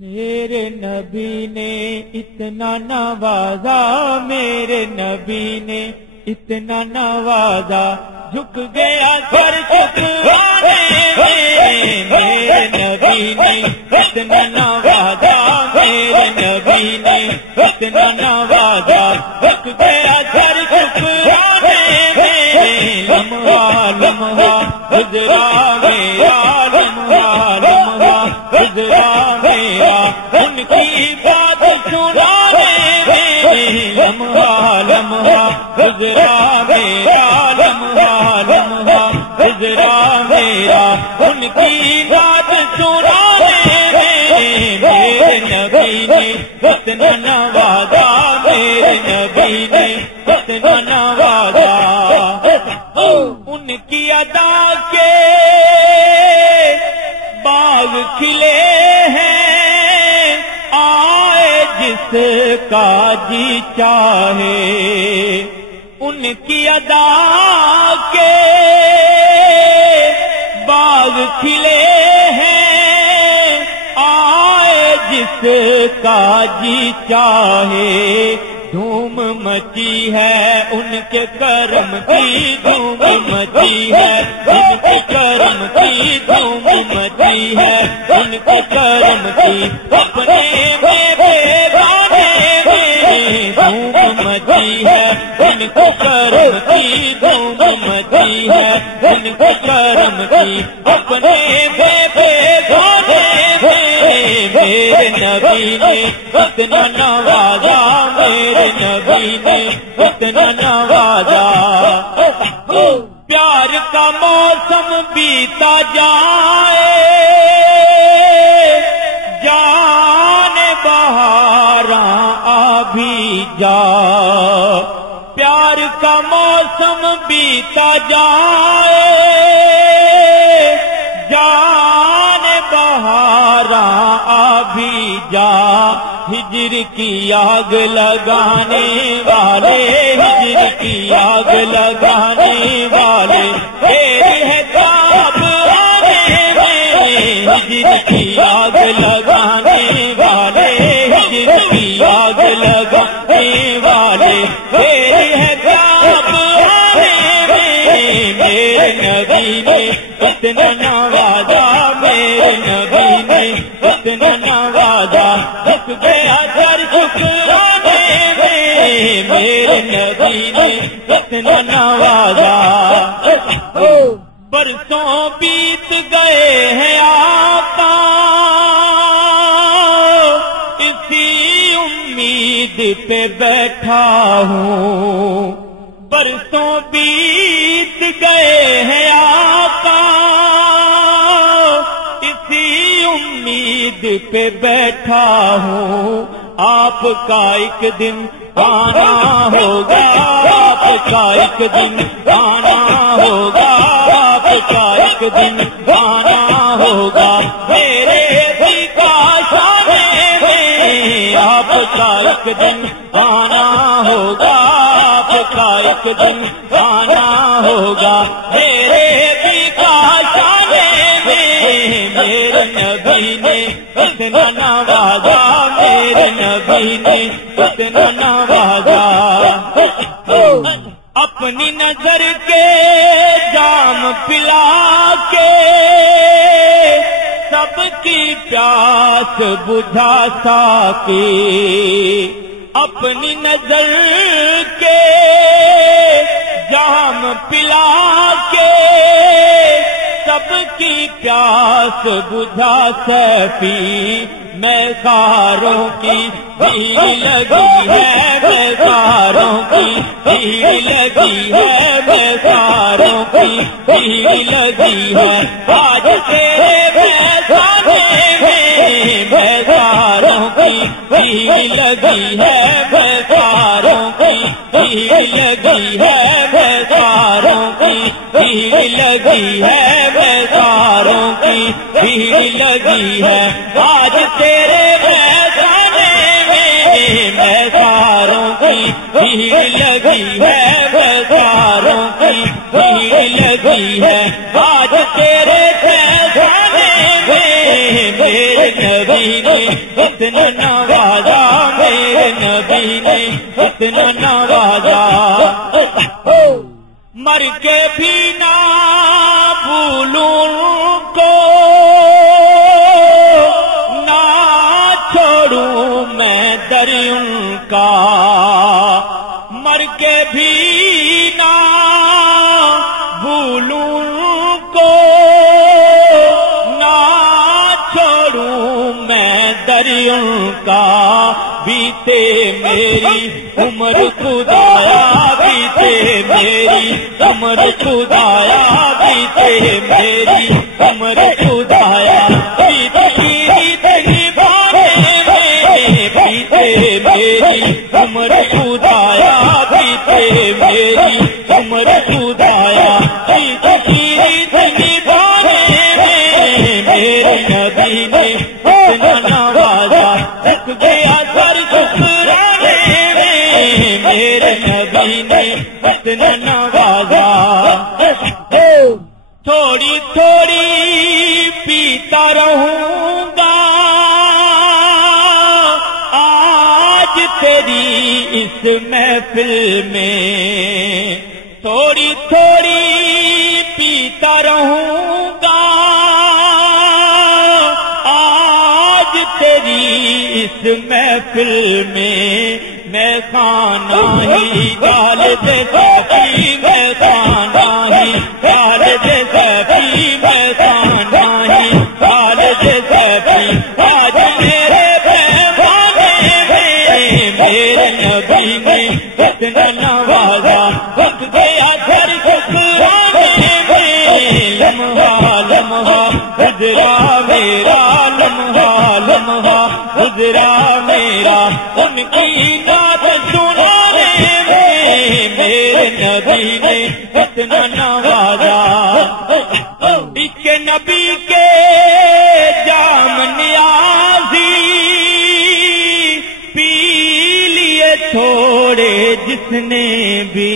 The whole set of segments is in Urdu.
میرے نبی نے اتنا نوازا، میرے نبی نے اتنا نوازا، جھک گیا سر شکرانے میں۔ میرے نبی نے اتنا نوازا، میرے نبی نے اتنا نوازا، جھک گیا سر شکرانے میں۔ لمحہ لمحہ گزرا میرا، لمحہ لمحہ گزرا میرا، ان کی بات سنانے میں۔ لمحہ لمحہ گزرا میرا، لمحہ لمحہ گزرا میرا، ان کی بات سنانے میں۔ میرے نبی نے اتنا نوازا، میرے نبی نے اتنا نوازا، ان کی ادا کے باغ کھلے ہیں، آئے جس کا جی چاہے۔ ان کی ادا کے باغ کھلے ہیں، آئے جس کا جی چاہے۔ دھوم مچی ہے ان کے کرم کی، دھوم مچی ہے ان کے کرم کی، دھوم مچی ہے ان کے کرم کی، اپنے بیگانے میں۔ دھوم مچی ہے ان کے کرم کی، دھوم مچی ہے ان کے کرم کی، اپنے بیگانے میں۔ میرے نبی نے اتنا نوازا، میرے نبی نے اتنا نوازا۔ پیار کا موسم بیتا جائے، جان بہاراں آ بھی جا۔ پیار کا موسم بیتا جائے، جان بہاراں آ بھی جا۔ ہجر کی آگ لگانے والے، ہجر کی آگ لگانے والے، تیری ہے تاب آنے میں۔ ہجر کی آگ لگانے والے، ہجر کی آگ لگانے والے، تیری ہے تاب آنے میں۔ میرے نبی نے اتنا نوازا، میرے نبی نے اتنا نوازا، جھک گیا سر شکرانے میں۔ میرے نبی نے اتنا نوازا۔ برسوں بیت گئے ہیں آقا، اسی امید پہ بیٹھا ہوں۔ برسوں بیت گئے ہیں آقا، اسی امید پہ بیٹھا ہوں۔ آپ کا ایک دن آنا ہوگا، آپ کا ایک دن آنا ہوگا، آپ کا ایک دن آنا ہوگا، میرے دل کا شانے میں۔ آپ کا ایک دن آنا ہوگا، آپ کا ایک دن آنا ہوگا، میرے دل کا شانے میں۔ میرے نبی نے اتنا نوازا، میرے نبی نے اتنا نوازا۔ اپنی نظر کے جام پلا کے سب کی پیاس بجھا ساکے۔ اپنی نظر کے جام پلا کے سب کی پیاس بجھا سیفی۔ میں خاروں کی بھیڑ لگی ہے، میں خاروں کی بھیڑ لگی ہے، میں خاروں کی بھیڑ لگی ہے، آج تیرے بیسانے میں۔ میں خاروں کی بھیڑ لگی ہے، میں خاروں کی بھیڑ لگی ہے، میں خاروں کی بھیڑ لگی ہے، میں خاروں کی بھیڑ لگی ہے، آج تیرے بیسانے میں۔ میں خاروں کی بھیڑ لگی ہے، میں خاروں کی بھیڑ لگی ہے، آج تیرے بیسانے میں۔ میرے نبی نے اتنا نوازا، میرے نبی نے اتنا نوازا، مر کے بھی نہ بھولوں کو، نہ چھوڑوں میں در ان کا، مر کے بھی نہ بھولوں کو، نہ چھوڑوں میں در ان کا، بیتے میری عمر خدایا، بیتے میری عمر خدایا، بیتے میری عمر خدایا، بیتے نبھانے میں، بیتے میری عمر خدایا، بیتے میری عمر خدایا، بیتے نبھانے میں، میرے نبی نے اتنا نوازا، رکھ گیا سر شکرانے میں، میرے نبی نے اتنا نوازا، تھوڑی تھوڑی پیتا رہوں گا آج تیری اس محفل میں، تھوڑی تھوڑی پیتا رہوں گا آج تیری اس محفل میں خانہ ہی غالب سیفی، میں خانہ ہی غالب سیفی، میں خانہ ہی غالب سیفی، آج میرے پیمانے میں، میرے نبی نے اتنا نوازا، رکھ گیا سر شکرانے میں، لمحہ لمحہ گزرا میرا، لمحہ لمحہ گزرا میرا ان کی نعت سنانے میں، میرے نبی نے اتنا نوازا، عشق نبی کے جام نیازی پی لیے تھوڑے جس نے بھی،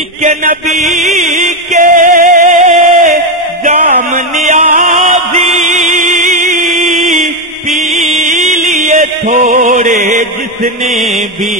عشق نبی کے جام نیازی پی لیے تھوڑے جس نے بھی،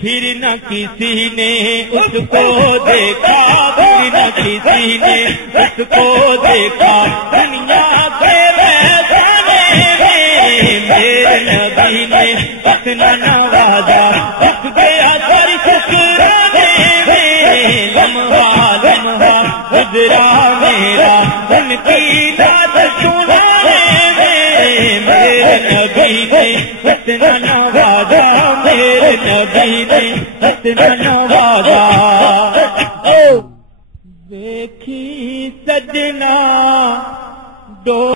پھر نہ کسی نے اس کو دیکھا، پھر نہ کسی نے اس کو دیکھا، دنیا کے میدانے میں، میرے نبی نے اتنا نوازا، رکھ گیا سر شکرانے میں، لمحہ لمحہ گزرا میرا ان کی نعت سنانے میں، میرے نبی نے اتنا نوازا، میرے نبی نے اتنا نوازا، دیکھی سجنا دو